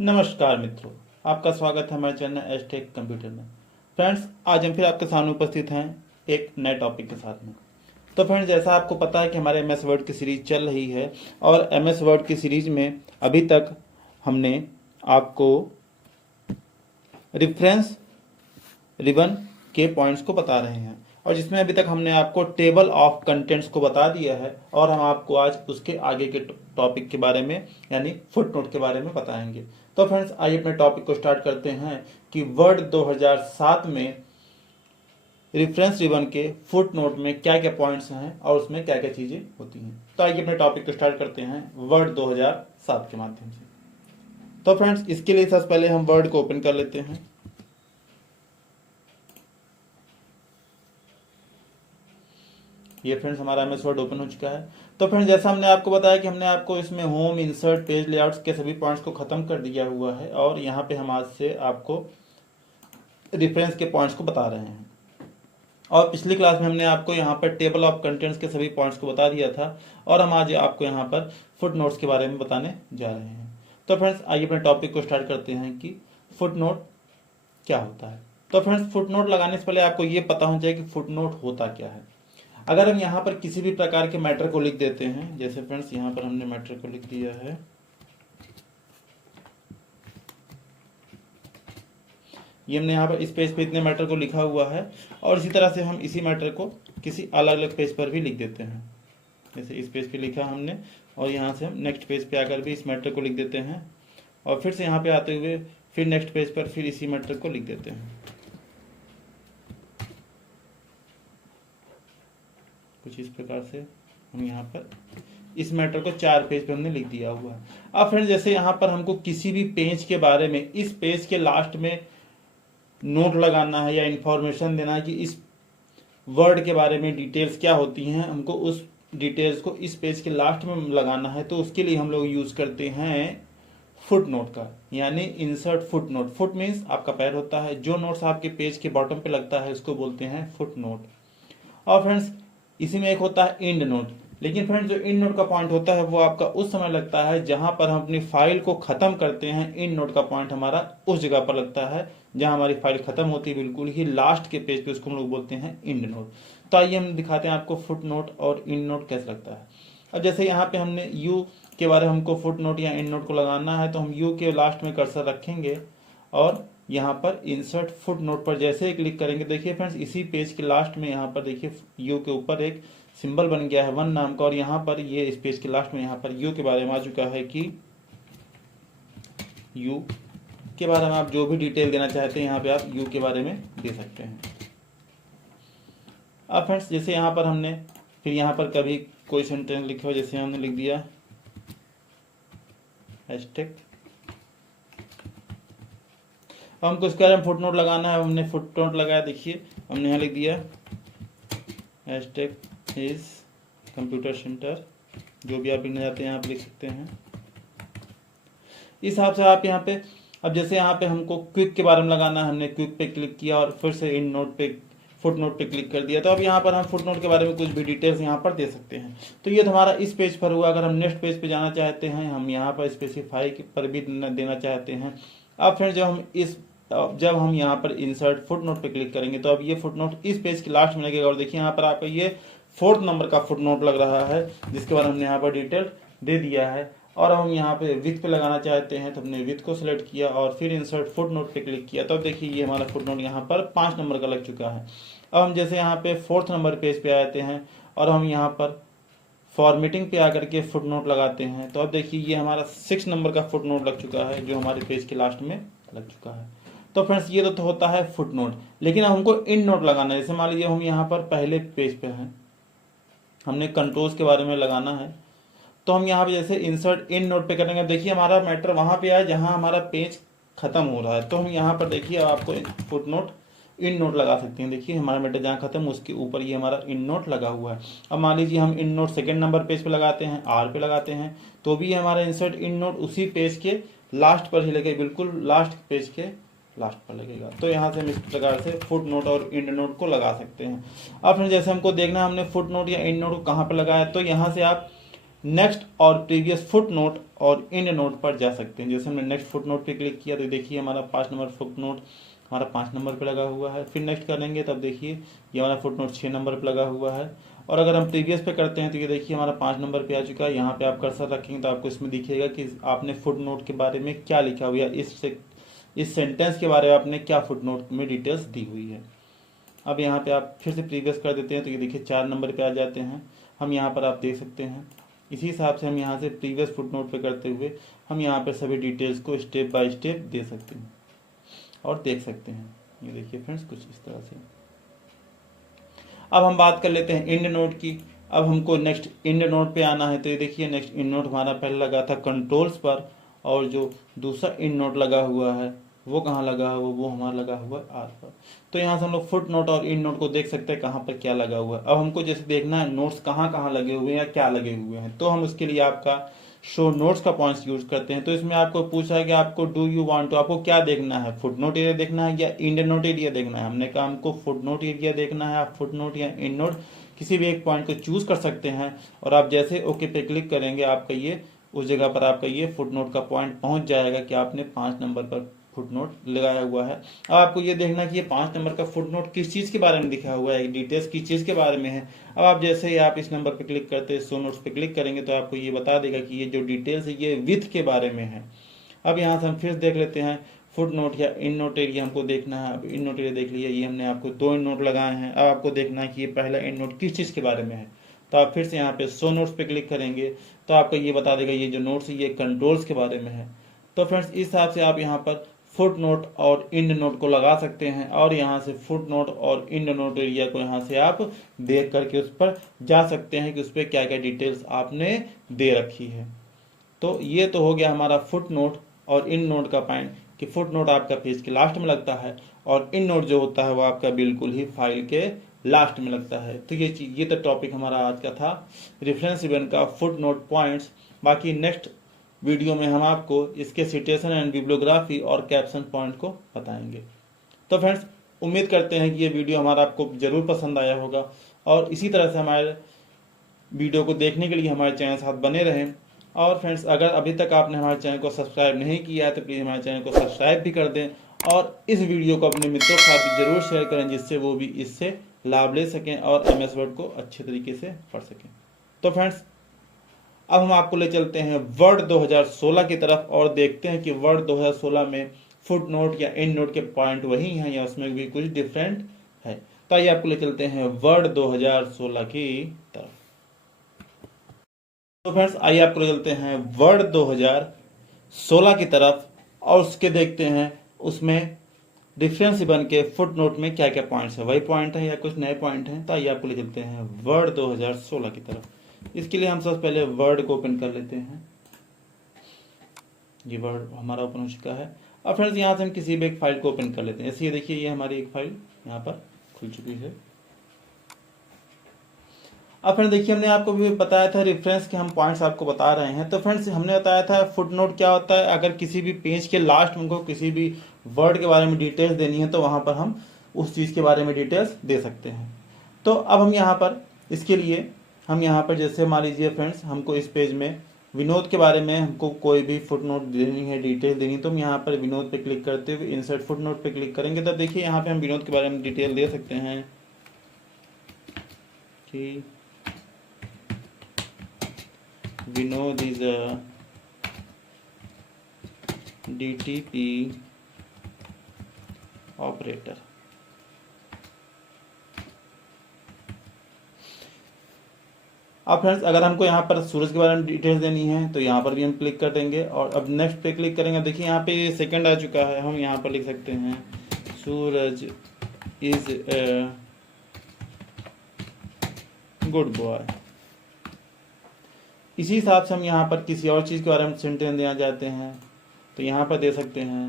नमस्कार मित्रों, आपका स्वागत है हमारे चैनल एस्टेक कंप्यूटर में। फ्रेंड्स, आज हम फिर आपके सामने उपस्थित हैं एक नए टॉपिक के साथ में। तो फ्रेंड्स, जैसा आपको पता है कि हमारे एमएस वर्ड की सीरीज चल रही है और एमएस वर्ड की सीरीज में अभी तक हमने आपको रेफरेंस रिबन के पॉइंट्स को बता रहे हैं और जिसमें अभी तक हमने आपको टेबल ऑफ कंटेंट्स को बता दिया है और हम आपको आज उसके आगे के टॉपिक के बारे में यानी फुटनोट के बारे में बताएंगे। तो फ्रेंड्स, आइए अपने टॉपिक को स्टार्ट करते हैं कि वर्ड 2007 में रेफरेंस रिबन के फुटनोट में क्या क्या पॉइंट्स हैं और उसमें क्या क्या चीजें होती हैं। तो आइए अपने टॉपिक को स्टार्ट करते हैं वर्ड 2007 के माध्यम से। तो फ्रेंड्स, इसके लिए सबसे पहले हम वर्ड को ओपन कर लेते हैं। ये फ्रेंड्स हमारा एमएस वर्ड ओपन हो चुका है। तो फ्रेंड्स, जैसा हमने आपको बताया कि हमने आपको इसमें होम, इंसर्ट, पेज लेआउट्स के सभी पॉइंट्स को खत्म कर दिया हुआ है और यहाँ पे हम आज से आपको रेफरेंस के पॉइंट्स को बता रहे हैं। और पिछली क्लास में हमने आपको यहाँ पर टेबल ऑफ कंटेंट्स के सभी पॉइंट्स को बता दिया था और हम आज आपको यहाँ पर फुटनोट्स के बारे में बताने जा रहे हैं। तो फ्रेंड्स, आइए अपने टॉपिक को स्टार्ट करते हैं कि फुटनोट क्या होता है। तो फ्रेंड्स, फुटनोट लगाने से पहले आपको ये पता होना चाहिए कि फुटनोट होता क्या है। अगर हम यहाँ पर किसी भी प्रकार के मैटर को लिख देते हैं, जैसे फ्रेंड्स यहाँ पर हमने मैटर को लिख दिया है, ये हमने यहाँ पर इस पेज पे इतने मैटर को लिखा हुआ है और इसी तरह से हम इसी मैटर को किसी अलग अलग पेज पर भी लिख देते हैं। जैसे इस पेज पे लिखा हमने और यहाँ से हम नेक्स्ट पेज पे आकर भी इस मैटर को लिख देते हैं और फिर से यहाँ पे आते हुए फिर नेक्स्ट पेज पर फिर इसी मैटर को लिख देते हैं। कुछ इस प्रकार से हम यहाँ पर इस मैटर को 4 पेज पे हमने लिख दिया हुआ है। अब फ्रेंड्स, जैसे यहाँ पर हमको किसी भी पेज के बारे में इस पेज के लास्ट में नोट लगाना है या इंफॉर्मेशन देना है कि इस वर्ड के बारे में डिटेल्स क्या होती हैं, हमको उस डिटेल्स को इस पेज के लास्ट में लगाना है, तो उसके लिए हम लोग यूज करते हैं फुट नोट का, यानी insert foot note. Foot means आपका पैर होता है, जो नोट्स आपके पेज के बॉटम पे लगता है उसको बोलते हैं फुट नोट। और फ्रेंड्स, इसी में एक होता है इंड नोट। लेकिन फ्रेंड्स, जो इंड नोट का पॉइंट होता है वो आपका उस समय लगता है जहां पर हम अपनी फाइल को खत्म करते हैं। इंड नोट का पॉइंट हमारा उस जगह पर लगता है जहां हमारी फाइल खत्म होती है, बिल्कुल ही लास्ट के पेज पे, उसको हम लोग बोलते हैं इंड नोट। तो आइए हम दिखाते हैं आपको फुट नोट और इंड नोट कैसे लगता है। अब जैसे यहाँ पे हमने यू के बारे में हमको फुट नोट या इंड नोट को लगाना है, तो हम यू के लास्ट में कर्सर रखेंगे और यहाँ पर इंसर्ट फुट नोट पर जैसे ही क्लिक करेंगे, देखिए फ्रेंड्स, इसी पेज के लास्ट में यहाँ पर देखिए यू के ऊपर एक सिंबल बन गया है 1 नाम का और यहाँ पर ये इस पेज के लास्ट में यहाँ पर यू के बारे में आ चुका है कि यू के बारे में आप जो भी डिटेल देना चाहते हैं यहाँ पे आप यू के बारे में दे सकते हैं। अब फ्रेंड्स, जैसे यहाँ पर हमने फिर यहाँ पर कभी कोई सेंटेंस लिखा हो, जैसे हमने लिख दिया हैशटैग, हमको इसके बारे में फुट नोट लगाना है, हमने फुट नोट लगाया। देखिए हमने यहाँ लिख दिया हैशटैग इज कंप्यूटर सेंटर, जो भी आप लिखना चाहते हैं यहाँ पे लिख सकते हैं। इस हिसाब से आप यहाँ पे, अब जैसे यहाँ पे हमको क्विक के बारे में लगाना है, हमने क्विक पे क्लिक किया और फिर से इन नोट पे फुट नोट पे क्लिक कर दिया। तो अब यहाँ पर हम फुट नोट के बारे में कुछ भी डिटेल्स यहाँ पर दे सकते हैं। तो ये तो हमारा इस पेज पर हुआ। अगर हम नेक्स्ट पेज पे जाना चाहते हैं, हम यहाँ पर स्पेसिफाई पर भी देना चाहते हैं। अब फिर जब हम यहाँ पर इंसर्ट फुट नोट पे क्लिक करेंगे तो अब ये फुट नोट इस पेज के लास्ट में लगेगा और देखिए यहाँ पर आपका ये 4th नंबर का फुट नोट लग रहा है, जिसके बाद हमने यहाँ पर डिटेल दे दिया है। और हम यहाँ पे विथ पे लगाना चाहते हैं तो हमने विथ को सिलेक्ट किया और फिर इंसर्ट फुट नोट पे क्लिक किया। तो अब देखिए ये हमारा फुट नोट यहाँ पर 5 नंबर का लग चुका है। अब हम जैसे यहाँ पे 4th नंबर पेज पे आते हैं और हम यहाँ पर फॉर्मेटिंग पे आकर के फुट नोट लगाते हैं, तो अब देखिए ये हमारा 6 नंबर का फुट नोट लग चुका है, जो हमारे पेज के लास्ट में लग चुका है। तो फ्रेंड्स, ये तो होता है फुट नोट। लेकिन हमको इंड नोट लगाना है। जैसे मान लीजिए हम यहाँ पर पहले पेज पे हैं, हमने कंट्रोल्स के बारे में लगाना है, तो हम यहाँ पे जैसे इंसर्ट इंड नोट पे करेंगे। देखिए हमारा मैटर वहां पे आया जहां हमारा पेज खत्म हो रहा है, तो हम यहाँ पर देखिए आपको फुट नोट इंड नोट लगा सकते हैं। देखिए हमारा मैटर जहाँ खत्म उसके ऊपर ये हमारा इंड नोट लगा हुआ है। अब मान लीजिए हम end note 2nd number page पे लगाते हैं, आर पे लगाते हैं, तो भी हमारा इंसर्ट इंड नोट उसी पेज के लास्ट पर ही लगेगा, बिल्कुल लास्ट पेज के लास्ट पर लगेगा। तो यहाँ से हम इस प्रकार से फुट नोट और इंड नोट को लगा सकते हैं। अब फिर जैसे हमको देखना हमने फुट नोट या इंड नोट को कहाँ पर लगाया, तो यहाँ से आप नेक्स्ट और प्रीवियस फुट नोट और इंड नोट पर जा सकते हैं। जैसे हमने नेक्स्ट फुट नोट पे क्लिक किया तो देखिए हमारा 5 नंबर फुट नोट हमारा 5 नंबर पे लगा हुआ है। फिर नेक्स्ट करेंगे तब देखिए ये हमारा फुट नोट 6 नंबर पे लगा हुआ है। और अगर हम प्रीवियस पे करते हैं तो ये देखिए हमारा 5 नंबर पे आ चुका है। यहाँ पे आप कर्सर रखेंगे तो आपको इसमें दिखेगा कि आपने फुट नोट के बारे में क्या लिखा हुआ है, इस सेंटेंस के बारे में आपने क्या फुट नोट में डिटेल्स दी हुई है। अब यहाँ पे आप फिर से प्रीवियस कर देते हैं तो ये देखिए 4 नंबर पे आ जाते हैं। हम यहाँ पर आप देख सकते हैं इसी हिसाब से हम यहाँ से प्रीवियस फुट नोट पे करते हुए हम यहाँ पर सभी डिटेल्स को स्टेप बाय स्टेप दे सकते हैं और देख सकते हैं। ये देखिए फ्रेंड्स कुछ इस तरह से। अब हम बात कर लेते हैं इंड नोट की। अब हमको नेक्स्ट इंड नोट पे आना है तो ये देखिए नेक्स्ट इंड नोट हमारा पहले लगा था कंट्रोल्स पर, और जो दूसरा इंड नोट लगा हुआ है वो कहाँ लगा है, वो हमारा लगा हुआ है आर पर। तो यहाँ से हम लोग फुट नोट और इंड नोट को देख सकते हैं कहाँ पर क्या लगा हुआ है। अब हमको जैसे देखना है नोट्स कहाँ कहाँ लगे हुए हैं या क्या लगे हुए हैं, तो हम उसके लिए आपका शो नोट्स का पॉइंट्स यूज करते हैं। तो इसमें आपको पूछा है कि आपको डू यू वांट, तो आपको क्या देखना है, फुट नोट एरिया देखना है या इंड नोट एरिया देखना है। हमने कहा हमको फुट नोट एरिया देखना है। आप फुट नोट या इंड नोट किसी भी एक पॉइंट को चूज कर सकते हैं और आप जैसे ओके पे क्लिक करेंगे आपका ये उस जगह पर आपका ये फुट नोट का पॉइंट पहुंच जाएगा कि आपने 5 नंबर पर फुट नोट लगाया हुआ है। अब आपको ये देखना कि ये 5 नंबर का फुट नोट किस चीज के बारे में लिखा हुआ है, डिटेल्स किस चीज के बारे में है। अब आप जैसे ही आप इस नंबर पे क्लिक करते हैं शो नोट्स पे क्लिक करेंगे तो आपको ये बता देगा कि ये जो डिटेल्स है ये विथ के बारे में है। अब यहाँ से हम फिर देख लेते हैं फुट नोट या इन नोट एरिया हमको देखना है। अब इन नोट एरिया देख लिया, ये हमने आपको 2 इन नोट लगाए हैं। अब आपको देखना है कि ये पहला इन नोट किस चीज के बारे में है, तो आप फिर से यहाँ पे शो नोट्स पे क्लिक करेंगे तो आपको ये बता देगा ये जो नोट्स है ये कंट्रोल्स के बारे में है। तो फ्रेंड्स इस हिसाब से आप यहाँ पर फुट नोट और इंड नोट को लगा सकते हैं और यहाँ से फुट नोट और इंड नोट एरिया को यहाँ से आप देख करके उस पर जा सकते हैं कि उस पर क्या क्या डिटेल्स आपने दे रखी है। तो ये तो हो गया हमारा फुट नोट और इंड नोट का पॉइंट कि फुट नोट आपका पेज के लास्ट में लगता है और इंड नोट जो होता है वो आपका बिल्कुल ही फाइल के लास्ट में लगता है। तो ये तो टॉपिक हमारा आज का था रेफरेंस गिवन का फुट नोट पॉइंट्स। बाकी नेक्स्ट वीडियो में हम आपको इसके सिटेशन एंड बिब्लियोग्राफी और कैप्शन पॉइंट को बताएंगे। तो फ्रेंड्स उम्मीद करते हैं कि ये वीडियो हमारा आपको जरूर पसंद आया होगा और इसी तरह से हमारे वीडियो को देखने के लिए हमारे चैनल साथ बने रहें। और फ्रेंड्स अगर अभी तक आपने हमारे चैनल को सब्सक्राइब नहीं किया है तो प्लीज़ हमारे चैनल को सब्सक्राइब भी कर दें और इस वीडियो को अपने मित्रों के साथ भी जरूर शेयर करें जिससे वो भी इससे लाभ ले सकें और MS वर्ड को अच्छे तरीके से पढ़ सकें। तो फ्रेंड्स अब हम आपको ले चलते हैं वर्ड 2016 की तरफ और देखते हैं कि वर्ड 2016 में फुट नोट या एंड नोट के पॉइंट वही हैं या उसमें भी कुछ डिफरेंट है। तो आइए आपको ले चलते हैं वर्ड 2016 की तरफ। तो फ्रेंड्स आइए आपको ले चलते हैं वर्ड 2016 की तरफ और उसके देखते हैं उसमें डिफरेंस बन के फुट नोट में क्या क्या पॉइंट्स है, वही पॉइंट है या कुछ नए पॉइंट हैं। तो आइए आपको ले चलते हैं वर्ड 2016 की तरफ। इसके लिए हम सबसे पहले वर्ड को ओपन कर लेते हैं। ये वर्ड हमारा ओपन हो चुका है। अब फ्रेंड्स यहाँ से हम किसी भी एक फाइल को ओपन कर लेते हैं। जैसे ये देखिए ये हमारी एक फाइल यहाँ पर खुल चुकी है। अब फ्रेंड्स देखिए हमने आपको भी बताया था रेफरेंस के हम पॉइंट्स आपको बता रहे हैं। तो फ्रेंड्स हमने बताया था फुट नोट क्या होता है, अगर किसी भी पेज के लास्ट में हमको किसी भी वर्ड के बारे में डिटेल्स देनी है तो वहां पर हम उस चीज़ के बारे में डिटेल्स दे सकते हैं। तो अब हम यहाँ पर इसके लिए हम यहाँ पर जैसे मान लीजिए फ्रेंड्स हमको इस पेज में विनोद के बारे में हमको कोई भी फुट नोट देनी है, डिटेल देनी है, तो हम यहाँ पर विनोद पे क्लिक करते हुए इंसर्ट फुट नोट पे क्लिक करेंगे। तब देखिए यहाँ पे हम विनोद के बारे में डिटेल दे सकते हैं कि Vinod is a DTP operator. अब फ्रेंड्स अगर हमको यहाँ पर सूरज के बारे में डिटेल्स देनी है तो यहाँ पर भी हम क्लिक कर देंगे और अब नेक्स्ट पे क्लिक करेंगे। देखिए यहाँ पे सेकंड आ चुका है, हम यहाँ पर लिख सकते हैं सूरज इज ए गुड बॉय। इसी हिसाब से हम यहाँ पर किसी और चीज़ के बारे में सेंटेंस देना चाहते हैं तो यहाँ पर दे सकते हैं।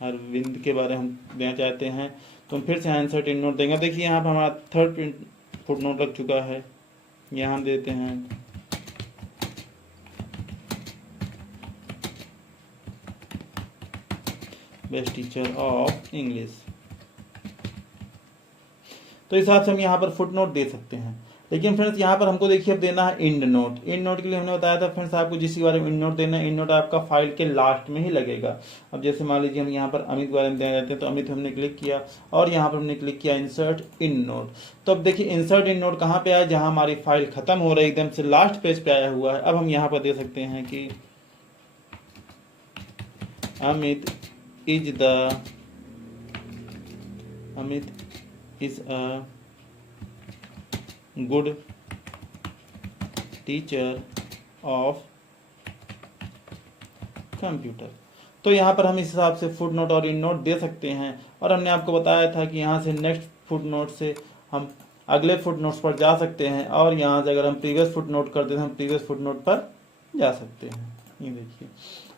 अरविंद के बारे में हम देना चाहते हैं तो हम फिर से इंसर्ट इंड नोट देंगे। देखिए यहाँ पर हमारा थर्ड फुट नोट लग चुका है, यहाँ हम देते हैं बेस्ट टीचर ऑफ इंग्लिश। तो इस हिसाब से हम यहाँ पर फुट नोट दे सकते हैं। लेकिन फ्रेंड्स यहाँ पर हमको देखिए अब देना है इंड नोट। इंड नोट के लिए हमने बताया था फ्रेंड्स आपको जिसके बारे में इंड नोट देना है, इंड नोट आपका फाइल के लास्ट में ही लगेगा। अब जैसे मान लीजिए हम यहाँ पर अमित के बारे में देना रहते हैं, तो अमित हमने क्लिक किया और यहाँ पर हमने क्लिक किया इंसर्ट इंड नोट। तो अब देखिए इंसर्ट इंड नोट कहाँ पे आया, जहाँ हमारी फाइल खत्म हो रही है एकदम से लास्ट पेज पे आया हुआ है। अब हम यहाँ पर दे सकते हैं कि Amit is a good teacher of computer. तो यहाँ पर हम इस हिसाब से फुट नोट और इन नोट दे सकते हैं। और हमने आपको बताया था कि यहाँ से नेक्स्ट फुट नोट से हम अगले फुट नोट्स पर जा सकते हैं, और यहाँ से अगर हम प्रीवियस फुट नोट करते हैं हम प्रीवियस फुट नोट पर जा सकते हैं। ये देखिए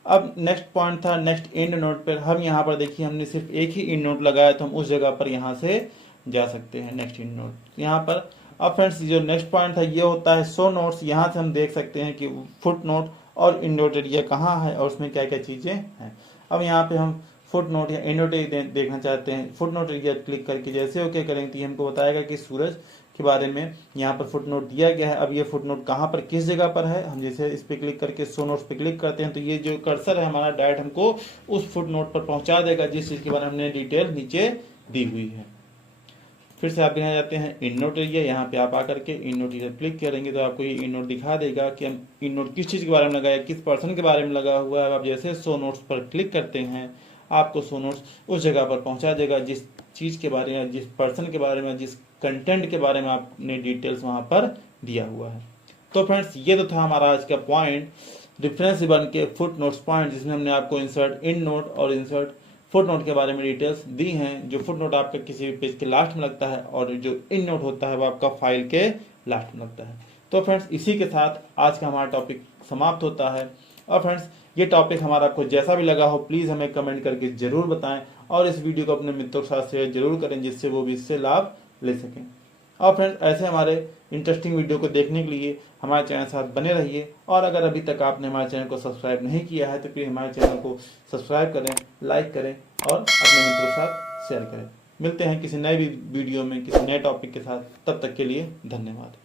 अब नेक्स्ट पॉइंट था नेक्स्ट एंड नोट पर। हम यहाँ पर देखिए हमने सिर्फ एक ही एंड नोट लगाया, तो हम उस जगह पर यहाँ से जा सकते हैं नेक्स्ट एंड नोट यहाँ पर। अब फ्रेंड्स जो नेक्स्ट पॉइंट था ये होता है शो नोट्स। यहाँ से हम देख सकते हैं कि फुट नोट और एंड नोट एरिया कहाँ है और उसमें क्या क्या चीज़ें हैं। अब यहाँ पे हम फुट नोट या एंड नोट देखना चाहते हैं। फुट नोट एरिया क्लिक करके जैसे ओके करेंगे तो हमको बताएगा कि सूरज के बारे में यहाँ पर फुट नोट दिया गया है। अब ये फुट नोट कहाँ पर किस जगह पर है, हम जैसे इस पर क्लिक करके शो नोट्स पे क्लिक करते हैं तो ये जो कर्सर है हमारा डायरेक्ट हमको उस फुट नोट पर पहुँचा देगा जिस चीज़ के बारे में हमने डिटेल नीचे दी हुई है। फिर से आप यहाँ जाते हैं इन नोट एरिया, यहाँ पे आप आकर के इन नोट एरिया क्लिक करेंगे तो आपको ये इन नोट दिखा देगा कि हम इन नोट किस चीज़ के बारे में लगाया, किस पर्सन के बारे में लगा हुआ है। आप जैसे शो नोट्स पर क्लिक करते हैं आपको शो नोट्स उस जगह पर पहुंचा देगा जिस चीज़ के बारे में, जिस पर्सन के बारे में, जिस कंटेंट के बारे में आपने डिटेल्स वहाँ पर दिया हुआ है। तो फ्रेंड्स ये तो था हमारा आज का पॉइंट रेफरेंस रिबन के फुट नोट्स पॉइंट, जिसमें हमने आपको इंसर्ट इन नोट और इंसर्ट फुट नोट के बारे में डिटेल्स दी हैं। जो फुट नोट आपका किसी भी पेज के लास्ट में लगता है और जो इन नोट होता है वो आपका फाइल के लास्ट में लगता है। तो फ्रेंड्स इसी के साथ आज का हमारा टॉपिक समाप्त होता है। और फ्रेंड्स ये टॉपिक हमारा आपको जैसा भी लगा हो प्लीज़ हमें कमेंट करके ज़रूर बताएं, और इस वीडियो को अपने मित्रों के साथ शेयर जरूर करें जिससे वो भी इससे लाभ ले सकें। और फ्रेंड्स ऐसे हमारे इंटरेस्टिंग वीडियो को देखने के लिए हमारे चैनल के साथ बने रहिए। और अगर अभी तक आपने हमारे चैनल को सब्सक्राइब नहीं किया है तो प्लीज़ हमारे चैनल को सब्सक्राइब करें, लाइक करें और अपने मित्रों के साथ शेयर करें। मिलते हैं किसी नए वीडियो में किसी नए टॉपिक के साथ, तब तक के लिए धन्यवाद।